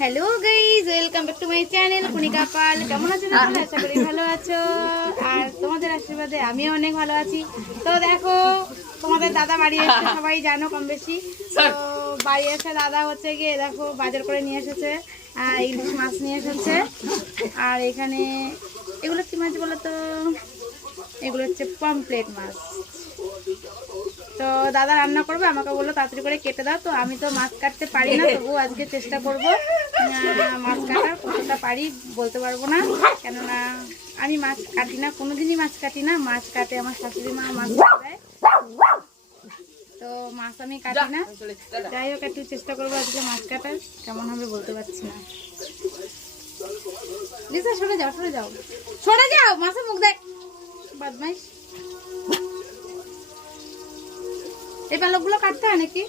Hello guys, welcome back to my channel Kanika Pal. কেমন আছো তোমরা? আশা করি ভালো আছো, আর তোমাদের আশীর্বাদে আমিও অনেক ভালো আছি। তো দেখো, তোমাদের দাদা বাড়ি এসেছে, সবাই জানো কম বেশি। তো বাড়ি এসে দাদা হচ্ছে গিয়ে দেখো বাজার করে নিয়ে এসেছে, ইলিশ মাছ নিয়ে এসেছে। আর এখানে এগুলো কি মাছ বলো তো? এগুলো হচ্ছে পমফ্রেট মাছ। তো দাদা রান্না করবে, আমাকে বললো তাড়াতাড়ি করে কেটে দাও। তো আমি তো মাছ কাটতে পারি না, তবু আজকে চেষ্টা করব মাছ কাটার। কতটা পারি বলতে পারবো না, কেননা আমি মাছ কাটি না, কোনোদিনই মাছ কাটি না। মাছ কাটে আমার শাশুড়ি মা, মাছ দেয়, তো মাছ আমি কাটি না। যাই হোক, একটু চেষ্টা করবো আজকে মাছ কাটার, কেমন হবে বলতে পারছি না। লিসা সরে যাও, সরে যাও, সরে যাও, মাছের মুখ দেখ, বদমাইশ। এই পালকগুলো কাটতে হয় নাকি?